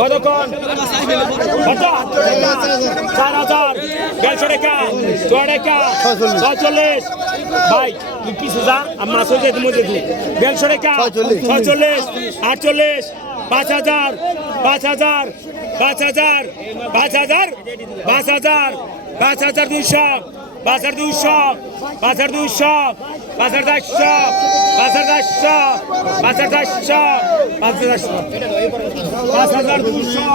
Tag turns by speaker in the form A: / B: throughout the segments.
A: কতক্ষণ? কত চার হাজার। দেড়শো টাকা ছয় টাকা ছয়চল্লিশ। ভাই পিস হাজার আমার হয়ে যেতে মধ্যে দেড়শো টাকা ছয়চল্লিশ আটচল্লিশ পাঁচ হাজার পাঁচ হাজার পাঁচ হাজার পাঁচ হাজার পাঁচ হাজার পাঁচ হাজার দুইশো। পাঁচ হাজার দুইশো পাঁচ হাজার চারশো হাজার চারশো হাজার চারশো হাজার চারশো পাঁচ হাজার দুশো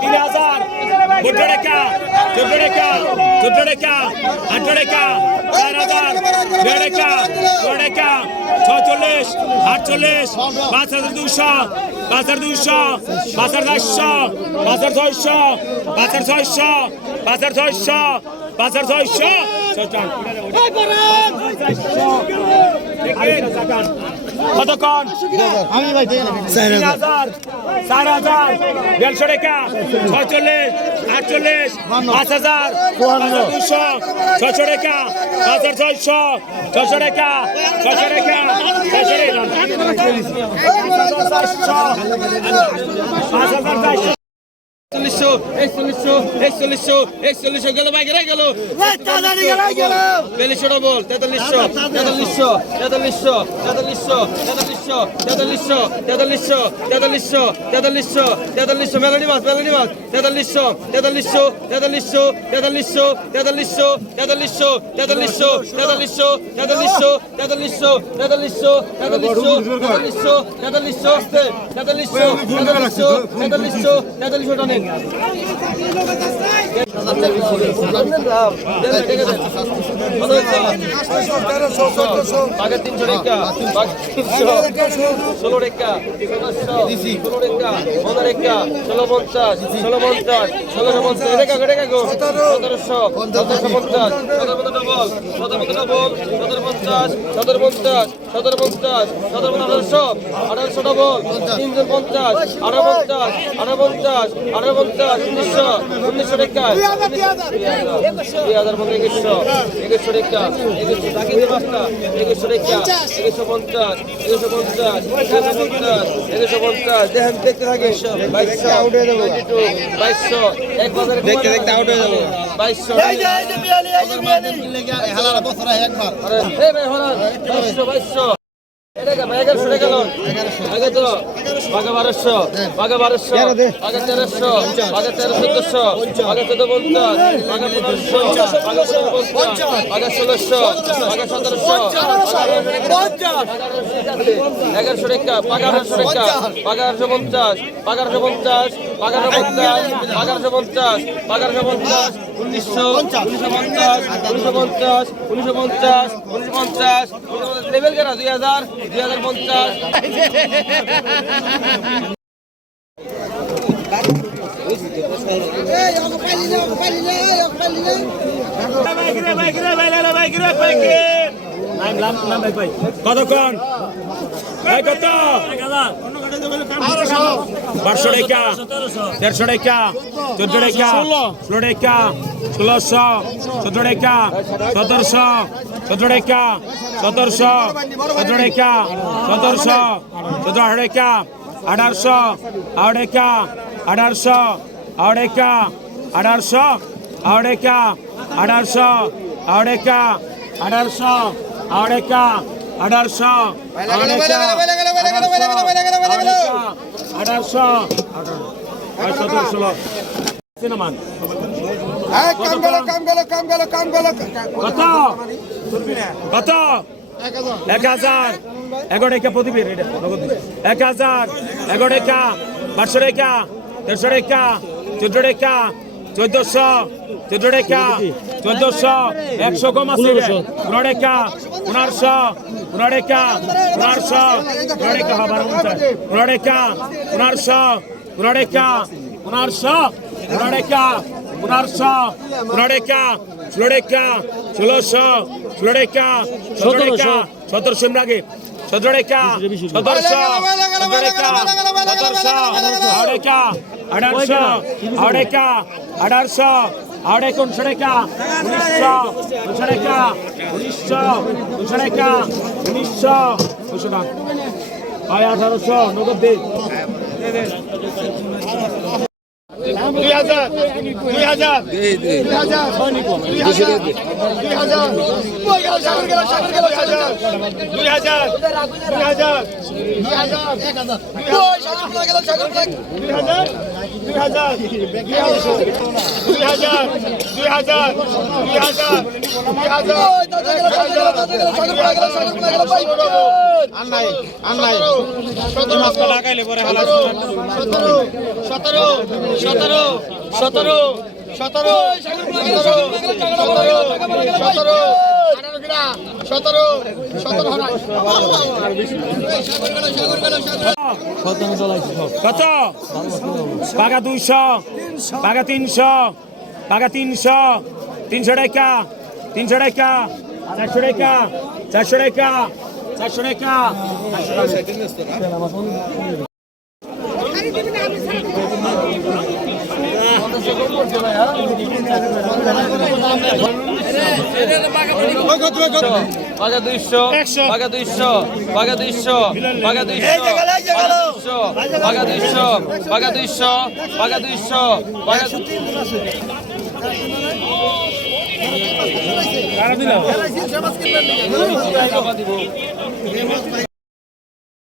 A: তিন হাজার। চোদ্দ টাকা চোদ্দ টাকা চোদ্দ টাকা আট টাকা চার হাজার দেড় টাকা ছয় টাকা ছচল্লিশ আটচল্লিশ, পাঁচ হাজার দুশো দুশো পাঁচ হাজার চারশো হাজার ছয়শো হাজার ছয়শো হাজার ছয়শো হাজার ছয়শো। কতক্ষণ?
B: আমি ভাই
A: তিন হাজার, চার হাজার, দেড়শো টাকা, ছয়চল্লিশ, আটচল্লিশ, পাঁচ হাজার দুশো ছয়শো টাকা পাঁচ হাজার ছয়শো ছয়শো টাকা ছয়শো টাকা। টাকা পাঁচ হাজার চারশো
C: চল্লিশশো একচল্লিশশো একচল্লিশশো একচল্লিশশো গেল ভাই গেলে গেল বিয়াল্লিশশো ডবল তেতাল্লিশশো তেতাল্লিশশো তেতাল্লিশশো তেতাল্লিশশো তেতাল্লিশশো তেতাল্লিশশো তেতাল্লিশশো তেতাল্লিশশো তেতাল্লিশশো মেলানি মাছ মেলানি মাছ তেতাল্লিশশো তেতাল্লিশশো তেতাল্লিশশো তেতাল্লিশশো তেতাল্লিশশো তেতাল্লিশশো তেতাল্লিশশো তেতাল্লিশশো তেতাল্লিশশো তেতাল্লিশশো তেতাল্লিশশো তেতাল্লিশশো তেতাল্লিশশো তেতাল্লিশশো তেতাল্লিশশো তেতাল্লিশশো তেতাল্লিশশো তেতাল্লিশশো টানেন বাঘের তিনশো বাঘের তিনশো ষোলো রেখা ষোলো রেখা পনেরো রেখা ষোলো পঞ্চাশ ষোলো পঞ্চাশ ষোলোশো পঞ্চাশ। রেখা রেখা গো সতেরোশো সতেরোশো পঞ্চাশ সতেরো পঞ্চাশ ডবল সতেরো পঞ্চাশ ডবল সতেরো পঞ্চাশ সতেরো পঞ্চাশ সতেরো পঞ্চাশ সতেরো পঞ্চাশ আঠারোশো আঠারোশো ডবল তিনশো পঞ্চাশ আঠারো পঞ্চাশ আঠারো পঞ্চাশ আঠারো পঞ্চাশ উনিশশো উনিশশো রেখা। দুই হাজার পনেরো একুশশো। একুশশো রেখা একুশশো। টাকিতে পাঁচটা একুশশো রেখা একুশশো পঞ্চাশ একুশশো পঞ্চাশ একুশশো পঞ্চাশ একুশশো পঞ্চাশ দেখেন দেখতে থাকে বাইশশো আউট হয়ে যাব বাইশশো এক বাজারে দেখতে দেখতে আউট হয়ে যাব বাইশশো বাইশশো বাইশশো বারোশো বাঘা বারোশো বাঘা তেরোশো বাঘা তেরো চোদ্দশো বাঘা চোদ্দ পঞ্চাশ বাঘা পনেরোশো বাঘা পনেরো পঞ্চাশ বাঘা ষোলোশো বাঘা সতেরোশো এগারোশো টাকা বাগারোশো টাকা বাগারোশো পঞ্চাশ বাগারোশো পঞ্চাশ বাগারোশো পঞ্চাশ বাগারোশো পঞ্চাশ বাগারোশো পঞ্চাশ উনিশশো উনিশশো পঞ্চাশ উনিশশো পঞ্চাশ উনিশশো পঞ্চাশ উনিশশো পঞ্চাশ লেভেল কেন দুই হাজার দুই হাজার পঞ্চাশ
A: কতক্ষণ? কত? বারোশো। টাকা। দেড়শো টাকা। চোদ্দ টাকা। ষোলো টাকা। ষোলোশো। সতেরো টাকা। সতেরোশো। সতেরো টাকা। সতেরোশো। সতেরো টাকা। সতেরোশো। সতেরো আঠারো টাকা। আঠারোশো। আঠারো টাকা। আঠারোশো। আঠারো টাকা। আঠারোশো। আঠারো টাকা। আঠারোশো। আঠারো টাকা। আঠারোশো। અડેકા અઢારસો અઢારસો સિનેમાન কাম গেল কাম গেল কাম গেল কাম গেল কত? কত? এক হাজার। এগারো একা প্রদীপের এক হাজার এগারো একা বারোশো চোদ্দশো একশো কম আছে। ഉണർഷോ ഉണടയ്ക്ക ഉണർഷോ ഉണടയ്ക്ക ഉണടയ്ക്ക ഉണർഷോ ഉണടയ്ക്ക ഉണർഷോ ഉണടയ്ക്ക উনারশো উনারেকা ষোলোরেকা ষোলোশো ষোলোরেকা সতেরোরেকা সতেরোশো আগে সতেরোরেকা সতেরোশো সতেরোরেকা সতেরোশো আড়েকা আড়াইশো আড়েকা আড়াইশো আড়াই উনিশশো টাকা উনিশশো উনিশশো টাকা উনিশশো উনিশশো টাকা উনিশশো উনিশশো টাকা হয় আঠারোশো দিন
C: দুই হাজার দুই হাজার দুই হাজার দুই হাজার দুই হাজার দুই হাজার দুই হাজার দুই হাজার দুই হাজার দুই হাজার দুই হাজার দুই হাজার দুই হাজার সতেরো সতেরো সতেরো সতেরো সতেরো সতেরো সতেরো
A: কত? পাকা দুইশো পাকা তিনশো পাকা তিনশো তিনশো টাকা তিনশো টাকা চারশো টাকা চারশো টাকা চারশো টাকা
B: বাঘা দুইশো বাঘা দুইশো বাঘা দুইশো বাঘা দুইশো বাঘা দুইশো বাঘা দুইশো বাঘা দুইশো বাঘা